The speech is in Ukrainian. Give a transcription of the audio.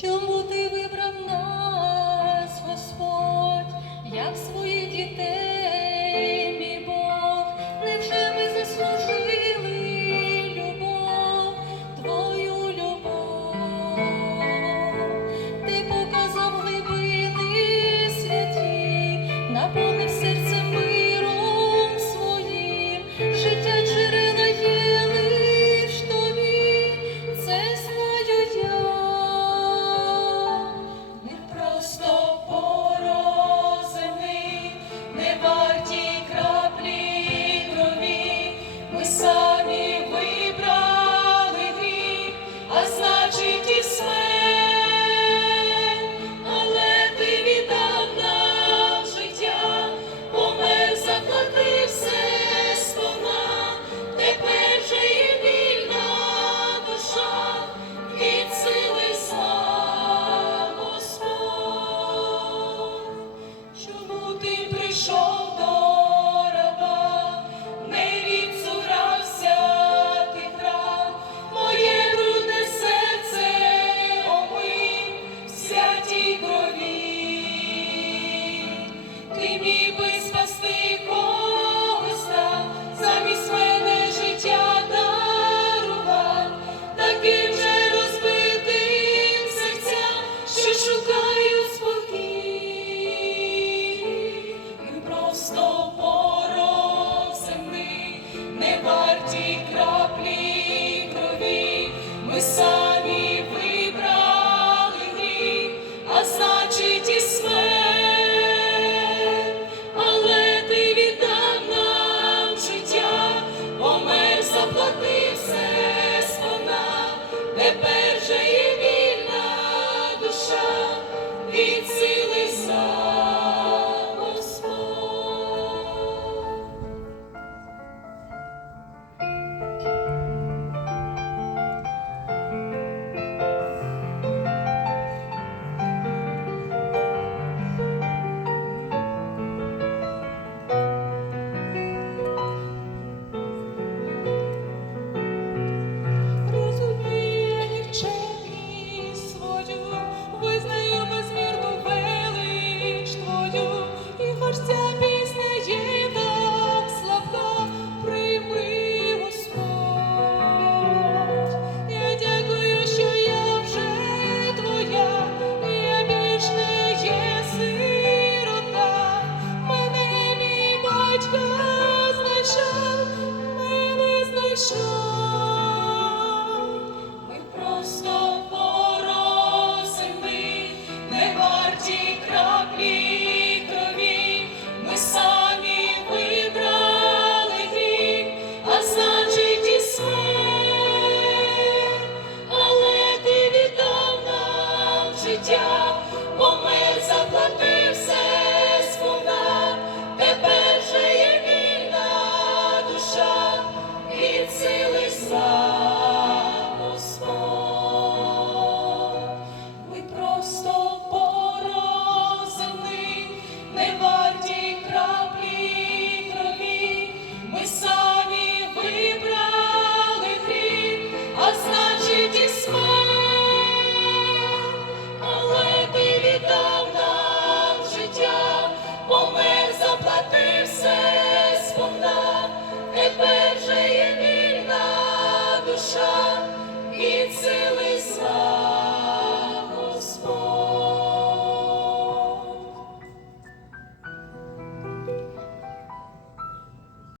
Чому ти вибрав нас, Господь, як своїх дітей? de cruz. Krishna.